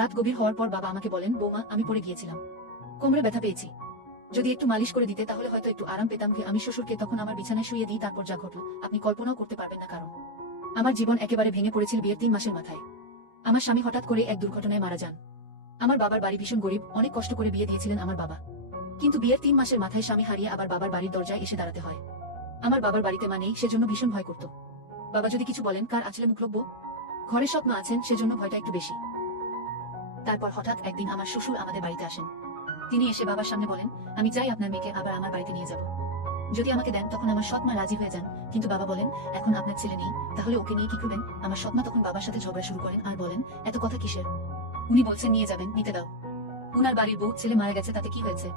রাত গভীর হওয়ার পর বাবা আমাকে বলেন, বৌমা, আমি পড়ে গিয়েছিলাম। কোমরে ব্যথা পেয়েছি। যদি একটু মালিশ করে দিতে, তাহলে হয়তো একটু আরাম পেতাম কি আমি শ্বশুরকে তখন আমার বিছানায় শুয়ে দিই, তারপর যা ঘটল, আপনি কল্পনাও করতে পারবেন না কারণ। আমার জীবন একেবারে ভেঙে পড়েছিল বিয়ের তিন মাসের মাথায়। আমার স্বামী হঠাৎ করে এক দুর্ঘটনায় মারা যান। আমার বাবার বাড়ি ভীষণ গরিব, অনেক কষ্ট করে বিয়ে দিয়েছিলেন আমার বাবা। কিন্তু বিয়ের তিন মাসের মাথায় স্বামী হারিয়ে আবার বাবার বাড়ির দরজায় এসে দাঁড়াতে হয়। আমার বাবার বাড়িতে মা নেই, সেজন্য ভীষণ ভয় করত। বাবা যদি কিছু বলেন, কার আছলে মুখ লব্য ঘরে সব মা আছেন, সেজন্য ভয়টা একটু বেশি। তারপর হঠাৎ একদিন আমার শ্বশুর আমাদের বাড়িতে আসেন। তিনি এসে বাবার সামনে বলেন, আমি চাই আপনার মেয়েকে আবার আমার বাড়িতে নিয়ে যাব। যদি আমাকে দেন, তখন আমার সৎমা রাজি হয়ে যান। কিন্তু বাবা বলেন, এখন আপনার ছেলে নেই, তাহলে ওকে নিয়ে কি করবেন? আমার সৎমা তখন বাবার সাথে ঝগড়া শুরু করেন আর বলেন, এত কথা কিসের? উনি বলছেন নিয়ে যাবেন, নিতে দাও। উনার বাড়ির বউ ছেলে মারা গেছে, তাতে কি হয়েছে?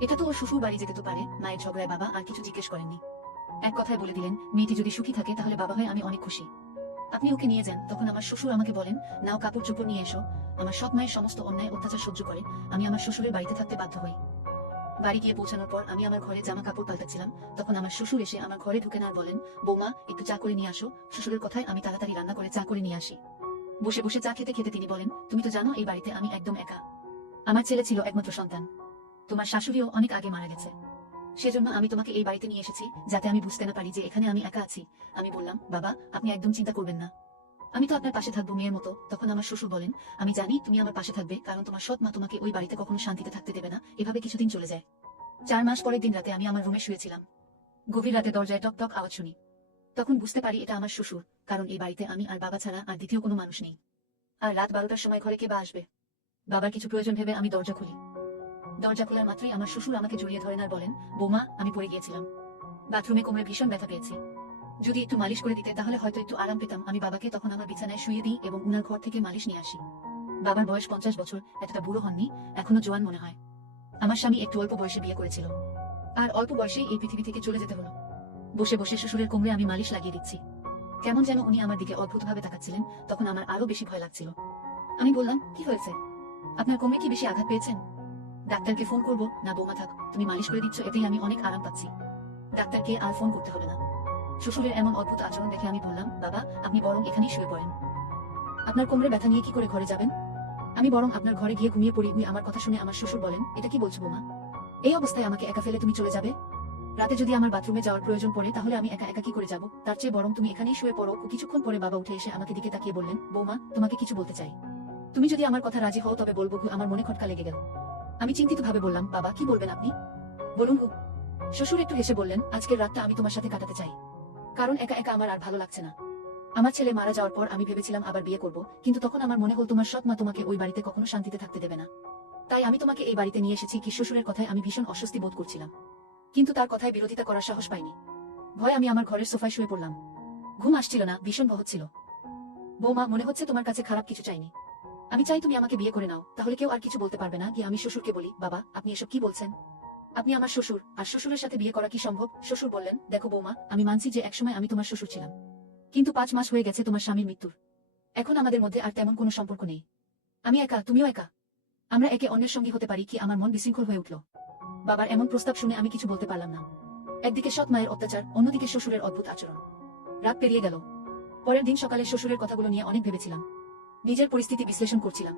এটা তো ওর শ্বশুর বাড়ি যেতে তো পারে, মায়ের ঝগড়ায় বাবা আর কিছু জিজ্ঞেস করেননি। এক কথায় বলে দিলেন, মেয়েটি যদি সুখী থাকে, তাহলে বাবা হয়ে আমি অনেক খুশি। আপনি ওকে নিয়ে যান। তখন আমার শ্বশুর আমাকে বলেন, নাও কাপড় চোপড় নিয়ে এসো। আমার সৎ মায়ের সমস্ত অন্যায় অত্যাচার সহ্য করে। আমি আমার শ্বশুরের বাড়িতে থাকতে বাধ্য হই। বাড়ি গিয়ে পৌঁছানোর পর আমি আমার ঘরে জামা কাপড় পাল্টাচ্ছিলাম। তখন আমার শ্বশুর এসে আমার ঘরে ঢুকে আর বলেন, বৌমা, একটু চা করে নিয়ে আসো। শ্বশুরের কথায় আমি তাড়াতাড়ি রান্না করে চা করে নিয়ে আসি। বসে বসে চা খেতে খেতে তিনি বলেন, তুমি তো জানো এই বাড়িতে আমি একদম একা। আমার ছেলে ছিল একমাত্র সন্তান। তোমার শাশুড়িও অনেক আগে মারা গেছে। সেজন্য আমি তোমাকে এই বাড়িতে নিয়ে এসেছি, যাতে আমি বুঝতে না পারি যে এখানে আমি একা আছি। আমি বললাম, বাবা, আপনি একদম চিন্তা করবেন না। আমি তো আপনার পাশে থাকব মেয়ের মতো, তখন আমার শ্বশুর বলেন, আমি জানি তুমি আমার পাশে থাকবে, কারণ তোমার সৎ মা তোমাকে ওই বাড়িতে কখনো শান্তিতে থাকতে দেবে না। এভাবে কিছুদিন চলে যায়। চার মাস পরের দিন রাতে আমি আমার রুমে শুয়েছিলাম। গভীর রাতে দরজায় টক টক আওয়াজ শুনি। তখন বুঝতে পারি এটা আমার শ্বশুর, কারণ এই বাড়িতে আমি আর বাবা ছাড়া আর দ্বিতীয় কোনো মানুষ নেই। আর রাত বারোটার সময় ঘরে কে বা আসবে? বাবার কিছু প্রয়োজন ভেবে আমি দরজা খুলি। দরজা খোলার মাত্রই আমার শ্বশুর আমাকে জড়িয়ে ধরেন আর বলেন, বোমা, আমি পড়ে গিয়েছিলাম। বাথরুমে কোমরে ভীষণ ব্যথা পেয়েছি। যদি একটু মালিশ করে দিতে, তাহলে হয়তো একটু আরাম পেতাম। আমি বাবাকে তখন আমার বিছানায় শুয়ে দিই এবং উনার ঘর থেকে মালিশ নিয়ে আসি। বাবার বয়স পঞ্চাশ বছর, এতটা বুড়ো হননি, এখনও জোয়ান মনে হয়। আমার স্বামী একটু অল্প বয়সে বিয়ে করেছিল। আর অল্প বয়সেই এই পৃথিবী থেকে চলে যেতে হলো। বসে বসে শ্বশুরের কোমরে আমি মালিশ লাগিয়ে দিচ্ছি। কেমন যেন উনি আমার দিকে অদ্ভুতভাবে তাকাচ্ছিলেন, তখন আমার আরও বেশি ভয় লাগছিল। আমি বললাম, কি হয়েছে? আপনার কোমরে কি বেশি আঘাত পেয়েছেন? ডাক্তারকে ফোন করব, না বৌমা থাক, তুমি মালিশ করে দিচ্ছ, এতেই আমি অনেক আরাম পাচ্ছি। ডাক্তারকে আর ফোন করতে হবে না। শ্বশুরের এমন অদ্ভুত আচরণ দেখে আমি বললাম, বাবা, আপনি বরং এখানেই শুয়ে পড়েন। আপনার কোমরে ব্যথা নিয়ে কি করে ঘরে যাবেন? আমি বরং আপনার ঘরে গিয়ে ঘুমিয়ে পড়ি, উনি আমার কথা শুনে আমার শ্বশুর বলেন, এটা কি বলছো বোমা? এই অবস্থায় আমাকে একা ফেলে তুমি চলে যাবে? রাতে যদি আমার বাথরুমে যাওয়ার প্রয়োজন পড়ে, তাহলে আমি একা একা কি করে যাব? তার চেয়ে বরং তুমি এখানেই শুয়ে পড়ো। ও কিছুক্ষণ পরে বাবা উঠে এসে আমাকে দিকে তাকিয়ে বললেন, বৌমা, তোমাকে কিছু বলতে চাই। তুমি যদি আমার কথা রাজি হও, তবে বলব আমার মনে খটকা লেগে গেল। আমি চিন্তিত ভাবে বললাম, বাবা, কি বলবেন আপনি? বলুন গু। শ্বশুর একটু হেসে বললেন আজকের রাতটা আমি তোমার সাথে কাটাতে চাই। কারণ একা একা আমার আর ভালো লাগছে না। আমার ছেলে মারা যাওয়ার পর আমি ভেবেছিলাম আবার বিয়ে করব, কিন্তু তখন আমার মনে হল তোমার সৎ মা তোমাকে ওই বাড়িতে কখনো শান্তিতে থাকতে দেবে না। তাই আমি তোমাকে এই বাড়িতে নিয়ে এসেছি কি শ্বশুরের কথায় আমি ভীষণ অস্বস্তি বোধ করছিলাম। কিন্তু তার কথায় বিরোধিতা করার সাহস পাইনি। ভয় আমি আমার ঘরের সোফায় শুয়ে পড়লাম। ঘুম আসছিল না, ভীষণ বহত ছিল বৌমা, মনে হচ্ছে তোমার কাছে খারাপ কিছু চাইনি। আমি চাই তুমি আমাকে বিয়ে করে নাও, তাহলে কেউ আর কিছু বলতে পারবে না কি আমি শ্বশুরকে বলি, বাবা, আপনি এসব কি বলছেন? আপনি আমার শ্বশুর, আর শ্বশুরের সাথে বিয়ে করা কি সম্ভব? শ্বশুর বললেন, দেখো বৌমা, আমি মানছি যে একসময় আমি তোমার শ্বশুর ছিলাম। কিন্তু পাঁচ মাস হয়ে গেছে তোমার স্বামীর মৃত্যুর। এখন আমাদের মধ্যে আর তেমন কোনো সম্পর্ক নেই। আমি একা, তুমিও একা। আমরা একে অন্যের সঙ্গী হতে পারি কি আমার মন বিশৃঙ্খল হয়ে উঠল। বাবার এমন প্রস্তাব শুনে আমি কিছু বলতে পারলাম না। একদিকে সৎ মায়ের অত্যাচার, অন্যদিকে শ্বশুরের অদ্ভুত আচরণ। রাত পেরিয়ে গেল। পরের দিন সকালে শ্বশুরের কথাগুলো নিয়ে অনেক ভেবেছিলাম। নিজের পরিস্থিতি বিশ্লেষণ করছিলাম।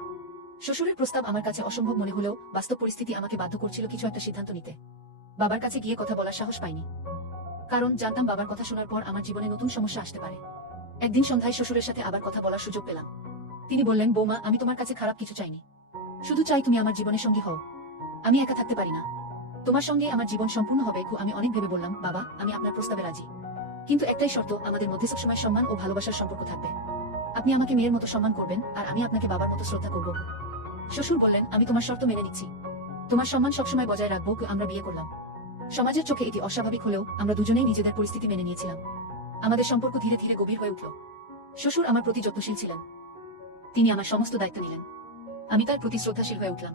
শ্বশুরের প্রস্তাব আমার কাছে অসম্ভব মনে হলেও বাস্তব পরিস্থিতি আমাকে বাধ্য করছিল কিছু একটা সিদ্ধান্ত নিতে। বাবার কাছে গিয়ে কথা বলার সাহস পাইনি। কারণ জানতাম বাবার কথা শোনার পর আমার জীবনে নতুন সমস্যা আসতে পারে। একদিন সন্ধ্যায় শ্বশুরের সাথে আবার কথা বলার সুযোগ পেলাম। তিনি বললেন, বৌমা, আমি তোমার কাছে খারাপ কিছু চাইনি। শুধু চাই তুমি আমার জীবনের সঙ্গী হও। আমি একা থাকতে পারি না। তোমার সঙ্গে আমার জীবন সম্পূর্ণ হবে গু আমি অনেক ভেবে বললাম, বাবা, আমি আপনার প্রস্তাবে রাজি। কিন্তু একটাই শর্ত, আমাদের মধ্যে সবসময় সম্মান ও ভালোবাসার সম্পর্ক থাকবে। আপনি আমাকে মেয়ের মতো সম্মান করবেন, আর আমি আপনাকে বাবার মতো শ্রদ্ধা করব। শ্বশুর বললেন, আমি তোমার শর্ত মেনে নিচ্ছি। তোমার সম্মান সবসময় বজায় রাখব আমরা বিয়ে করলাম। সমাজের চোখে এটি অস্বাভাবিক হলেও আমরা দুজনেই নিজেদের পরিস্থিতি মেনে নিয়েছিলাম। আমাদের সম্পর্ক ধীরে ধীরে গভীর হয়ে উঠল। শ্বশুর আমার প্রতি যত্নশীল ছিলেন। তিনি আমার সমস্ত দায়িত্ব নিলেন। আমি তার প্রতি শ্রদ্ধাশীল হয়ে উঠলাম।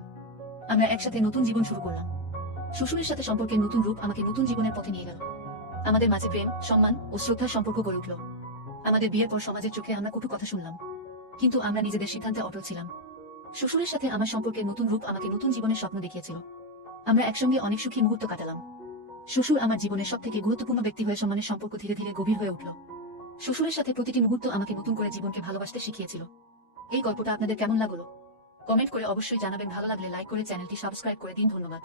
আমরা একসাথে নতুন জীবন শুরু করলাম। শ্বশুরের সাথে সম্পর্কের নতুন রূপ আমাকে নতুন জীবনের পথে নিয়ে গেল। আমাদের মাঝে প্রেম, সম্মান ও শ্রদ্ধার সম্পর্ক গড়ে উঠল। আমাদের বিয়ের পর সমাজের চোখে আমরা কটু কথা শুনলাম। কিন্তু আমরা নিজেদের সিদ্ধান্তে অটল ছিলাম। শ্বশুরের সাথে আমার সম্পর্কের নতুন রূপ আমাকে নতুন জীবনের স্বপ্ন দেখিয়েছিল। আমরা একসঙ্গে অনেক সুখী মুহূর্ত কাটালাম। শ্বশুর আমার জীবনের সব থেকে গুরুত্বপূর্ণ ব্যক্তি হয়ে সম্মানের সম্পর্ক ধীরে ধীরে গভীর হয়ে উঠল। শ্বশুরের সাথে প্রতিটি মুহূর্ত আমাকে নতুন করে জীবনকে ভালোবাসতে শিখিয়েছিল। এই গল্পটা আপনাদের কেমন লাগল? কমেন্ট করে অবশ্যই জানাবেন। ভালো লাগলে লাইক করে চ্যানেলটি সাবস্ক্রাইব করে দিন। ধন্যবাদ।